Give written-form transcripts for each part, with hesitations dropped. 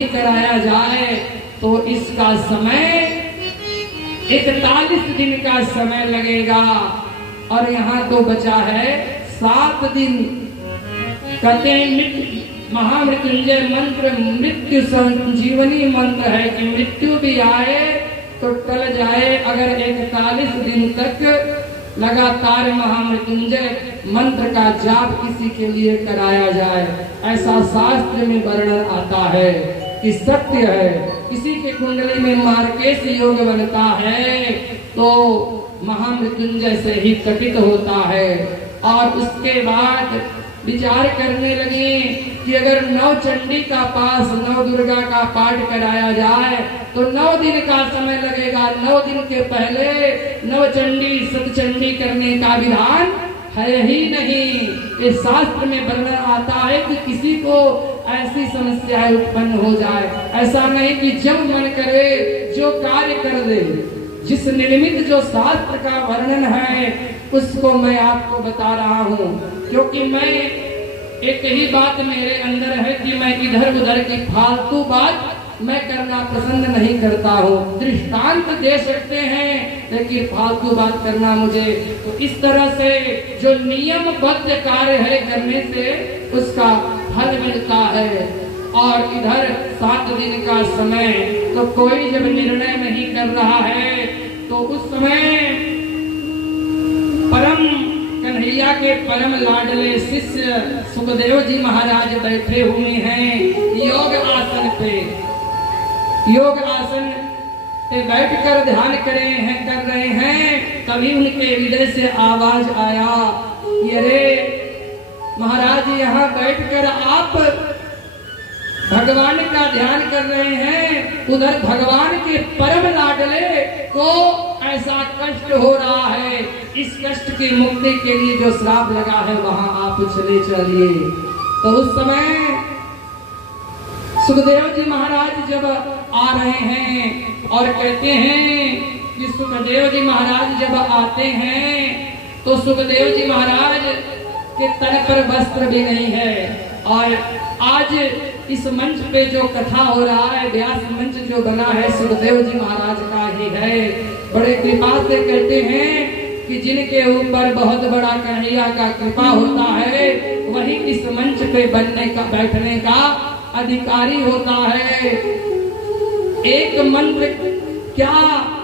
कराया जाए तो इसका समय 41 दिन का समय लगेगा और यहाँ तो बचा है 7 दिन। कहते हैं महामृत्युंजय मंत्र मृत्यु संजीवनी मंत्र है कि मृत्यु भी आए तो टल जाए अगर 41 दिन तक लगातार महामृत्युंजय मंत्र का जाप किसी के लिए कराया जाए। ऐसा शास्त्र में वर्णन आता है कि सत्य है। किसी के कुंडली में मार्केश योग बनता है तो महामृत्युंजय से ही कटित होता है। और उसके बाद विचार करने लगे कि अगर नौ चंडी का पास नौ दुर्गा का पाठ कराया जाए तो 9 दिन का समय लगेगा। 9 दिन के पहले नव चंडी सतचंडी करने का विधान है ही नहीं। इस शास्त्र में वर्णन आता है कि किसी को ऐसी समस्याएं उत्पन्न हो जाए, ऐसा नहीं कि जब मन करे जो कार्य कर दे। जिस निर्मित जो शास्त्र का वर्णन है उसको मैं आपको बता रहा हूँ, क्योंकि मैं एक ही बात मेरे अंदर है कि मैं इधर उधर की फालतू बात मैं करना पसंद नहीं करता हूँ। दृष्टांत दे सकते हैं लेकिन फालतू बात करना मुझे तो इस तरह से जो नियमबद्ध कार्य है करने से उसका फल मिलता है। और इधर 7 दिन का समय तो कोई जब निर्णय नहीं कर रहा है तो उस समय परम कन्हैया के परम लाडले शिष्य सुखदेव जी महाराज बैठे हुए हैं योग आसन पे। योग आसन पे बैठकर ध्यान कर रहे हैं। तभी उनके हृदय से आवाज आया कि अरे महाराज यहाँ बैठकर आप भगवान का ध्यान कर रहे हैं, उधर भगवान के परम लाडले को ऐसा कष्ट हो रहा है। इस कष्ट की मुक्ति के लिए जो श्राप लगा है वहां आप चले चलिए। तो उस समय सुखदेव जी महाराज जब आ रहे हैं और कहते हैं कि सुखदेव जी महाराज जब आते हैं तो सुखदेव जी महाराज के तन पर वस्त्र भी नहीं है। और आज इस मंच पे जो कथा हो रहा है, व्यास मंच जो बना है सुखदेव जी महाराज का ही है। बड़े कृपा से कहते हैं कि जिनके ऊपर बहुत बड़ा कन्हैया का कृपा होता है वही इस मंच पे बनने का बैठने का अधिकारी होता है। एक मंत्र क्या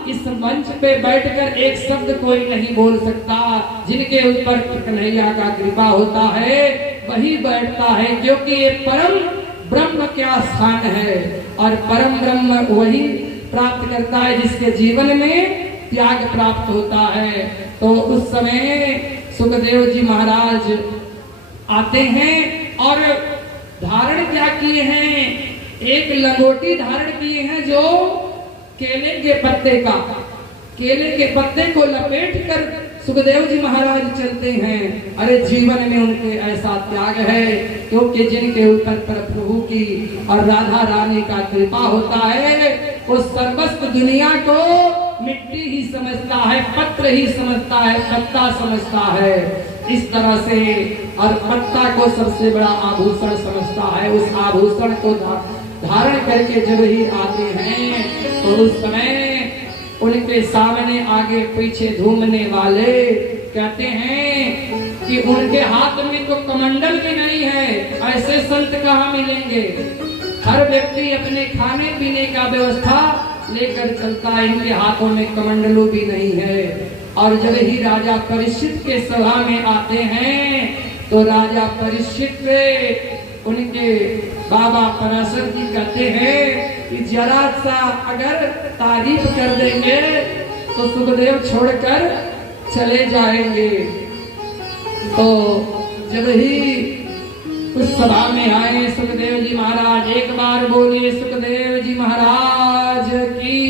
इस मंच पे बैठकर एक शब्द कोई नहीं बोल सकता। जिनके ऊपर कन्हैया का कृपा होता है वही बैठता है, क्योंकि ये परम ब्रह्म क्या स्थान है। और परम ब्रह्म वही प्राप्त करता है जिसके जीवन में त्याग प्राप्त होता है। तो उस समय सुखदेव जी महाराज आते हैं और धारण क्या किए हैं, एक लंगोटी धारण किए हैं जो केले के पत्ते का, केले के पत्ते को लपेट कर सुखदेव जी महाराज चलते हैं। अरे जीवन में उनके ऐसा त्याग है क्योंकि जिनके ऊपर प्रभु की और राधा रानी का कृपा होता है वो सर्वस्व दुनिया को मिट्टी ही समझता है, पत्र ही समझता है, पत्ता समझता है। इस तरह से और पत्ता को सबसे बड़ा आभूषण समझता है। उस आभूषण को धारण करके जब ही आते हैं तो उस समय उनके सामने आगे पीछे घूमने वाले कहते हैं कि उनके हाथ में तो कमंडल भी नहीं है। ऐसे संत कहाँ मिलेंगे। हर व्यक्ति अपने खाने पीने का व्यवस्था लेकर चलता है, इनके हाथों में कमंडलों भी नहीं है। और जब ही राजा परीक्षित के सभा में आते हैं तो राजा परीक्षित उनके बाबा पराशर जी कहते हैं कि जरा सा अगर तारीफ कर देंगे तो सुखदेव छोड़कर चले जाएंगे। तो जब ही उस सभा में आए सुखदेव जी महाराज, एक बार बोले सुखदेव जी महाराज की।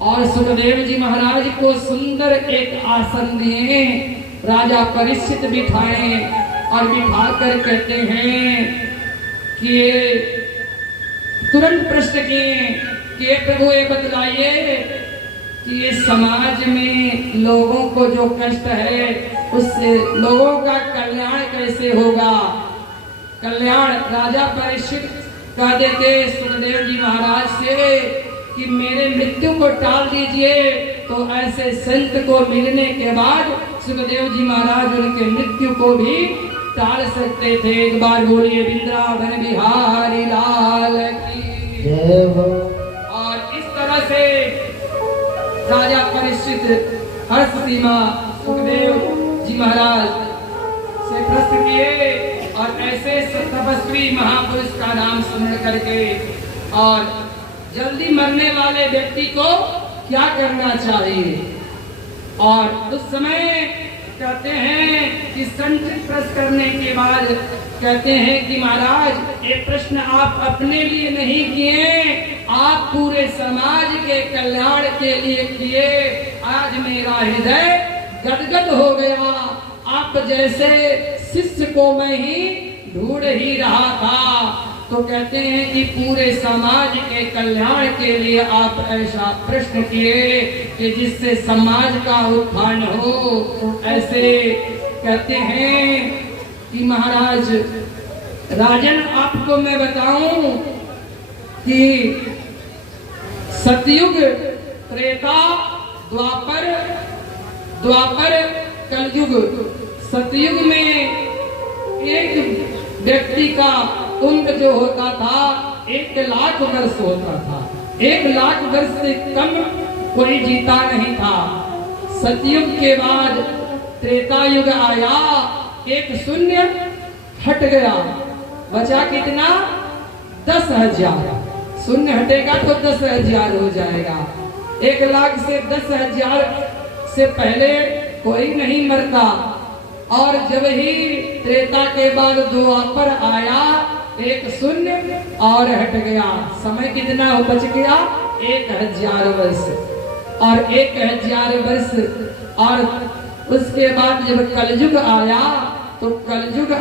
और सुखदेव जी महाराज को सुंदर एक आसन दिए, राजा परीक्षित बिठाए और बिठाकर कहते हैं कि तुरंत प्रश्न किए कि प्रभु ये बतलाइए कि ये समाज में लोगों को जो कष्ट है उससे लोगों का कल्याण कैसे होगा। कल्याण राजा परीक्षित कह देते सुखदेव जी महाराज से कि मेरे मृत्यु को टाल दीजिए, तो ऐसे संत को मिलने के बाद सुखदेव जी महाराज उनके मृत्यु को भी टाल सकते थे। एक बार बोलिए वृंदावन बिहारी लाल की जय हो। और इस तरह से राजा परीक्षित हर्ष सीमा सुखदेव जी महाराज से प्रश्न किए और ऐसे तपस्वी महापुरुष का नाम स्मरण करके और जल्दी मरने वाले व्यक्ति को क्या करना चाहिए। और उस समय कहते हैं कि संचित प्रश्न करने के बाद कहते हैं कि महाराज ये प्रश्न आप अपने लिए नहीं किए, आप पूरे समाज के कल्याण के लिए किए। आज मेरा हृदय गदगद हो गया, आप जैसे शिष्य को मैं ही ढूंढ ही रहा था। तो कहते हैं कि पूरे समाज के कल्याण के लिए आप ऐसा प्रश्न किए कि जिससे समाज का उत्थान हो। ऐसे कहते हैं कि महाराज राजन आपको मैं बताऊं कि सतयुग, त्रेता, द्वापर कलयुग। सतयुग में एक व्यक्ति का उम्र जो होता था 1,00,000 वर्ष होता था। 1,00,000 वर्ष से कम कोई जीता नहीं था। सतयुग के बाद त्रेता युग आया, एक शून्य हट गया, बचा कितना? 10,000। शून्य हटेगा तो 10,000 हो जाएगा। 1,00,000 से 10,000 से पहले कोई नहीं मरता। और जब ही त्रेता के बाद द्वापर आया, एक शून्य और हट गया। समय कितना बच गया? 1,000 वर्ष। और 1,000 वर्ष और उसके बाद जब कलयुग आया तो कलयुग